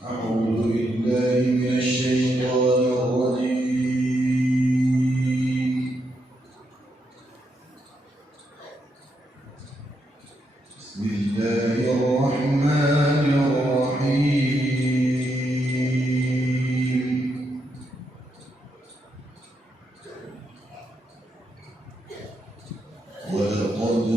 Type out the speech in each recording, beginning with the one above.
أعوذ بالله من الشيطان الرجيم. بسم الله الرحمن الرحيم. ولقد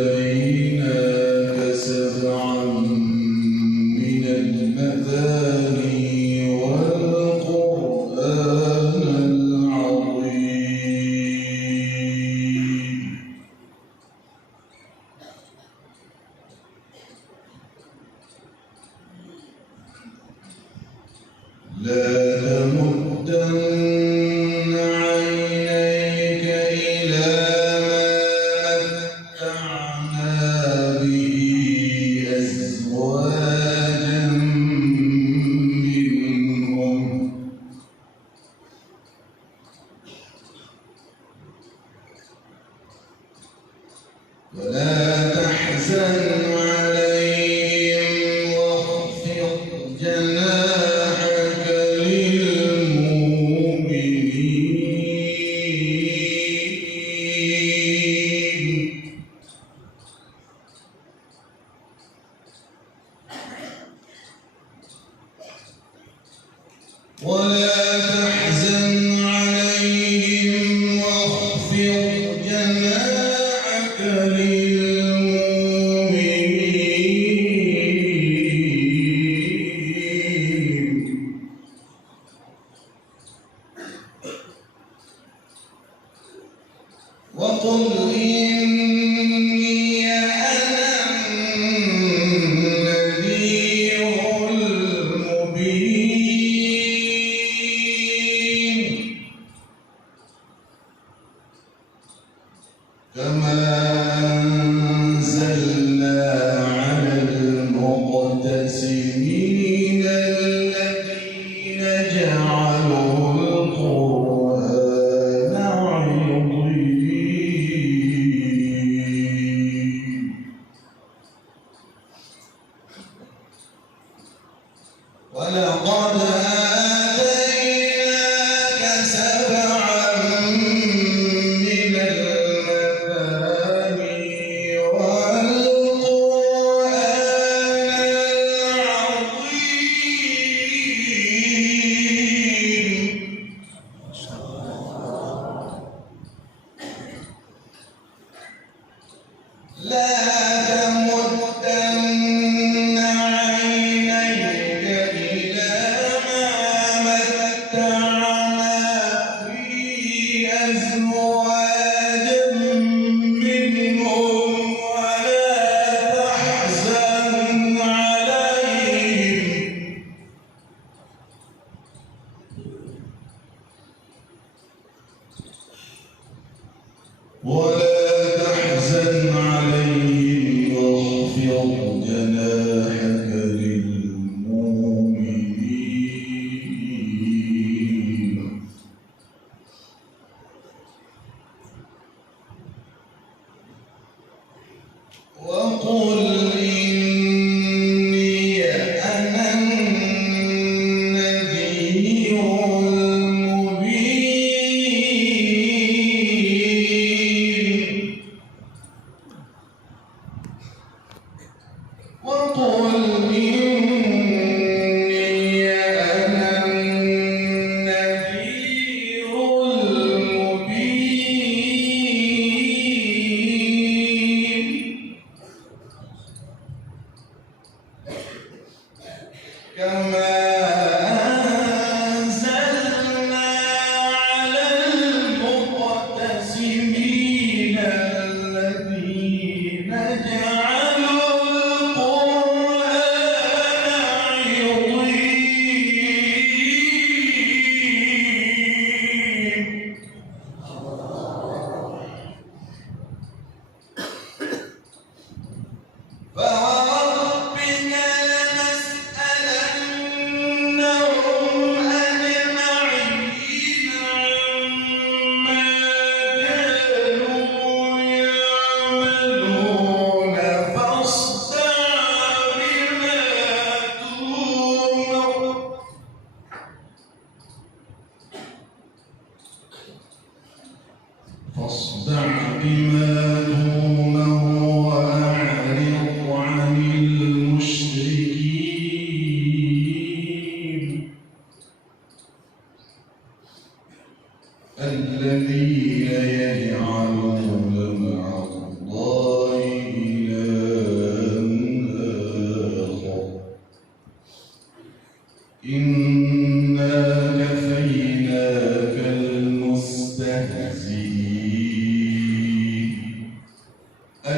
آتيناك سبعا من المثاني والقرآن العظيم. لا تمدن عينيك إلى ما متعنا به أزواجا منهم ولا تحزن عليهم واخفض جناحك للمؤمنين. ولا تحزن عليهم واخفض جناحك للمؤمنين. وقل إني أنا النذير المبين. كما أنزلنا على المقتسمين الذين جعلوا القرآن عضين. ولقد آتيناك سبعا من المثاني والقرآن العظيم. لا تمدن عينيك إلى ما متعنا به أزواجا منهم ولا تحزن عليهم واخفض جناحك للمؤمنين. وقل إني أنا النذير المبين. وقل إني أنا النذير المبين. كما أنزلنا على المقتسمين الذين جعلوا القرآن عضين. فوربك لنسألنهم أجمعين عما كانوا يعملون.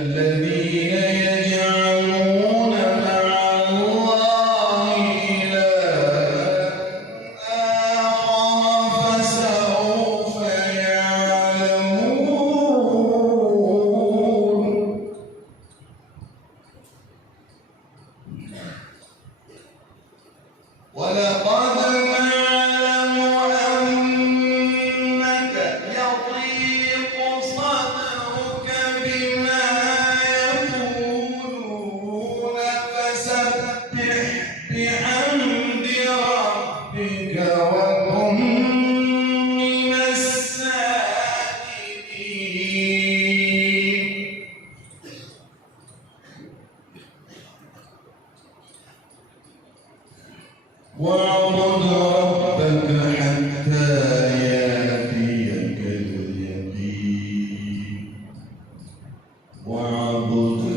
الذين يجعلون مع الله إلها آخر فسوف يعلمون ولقد نعلم أنك يضيق صدرك بما يقولون فسبح بحمد ربك وكن من الساجدين واعبد ربك حتى يأتيك اليقين واعبد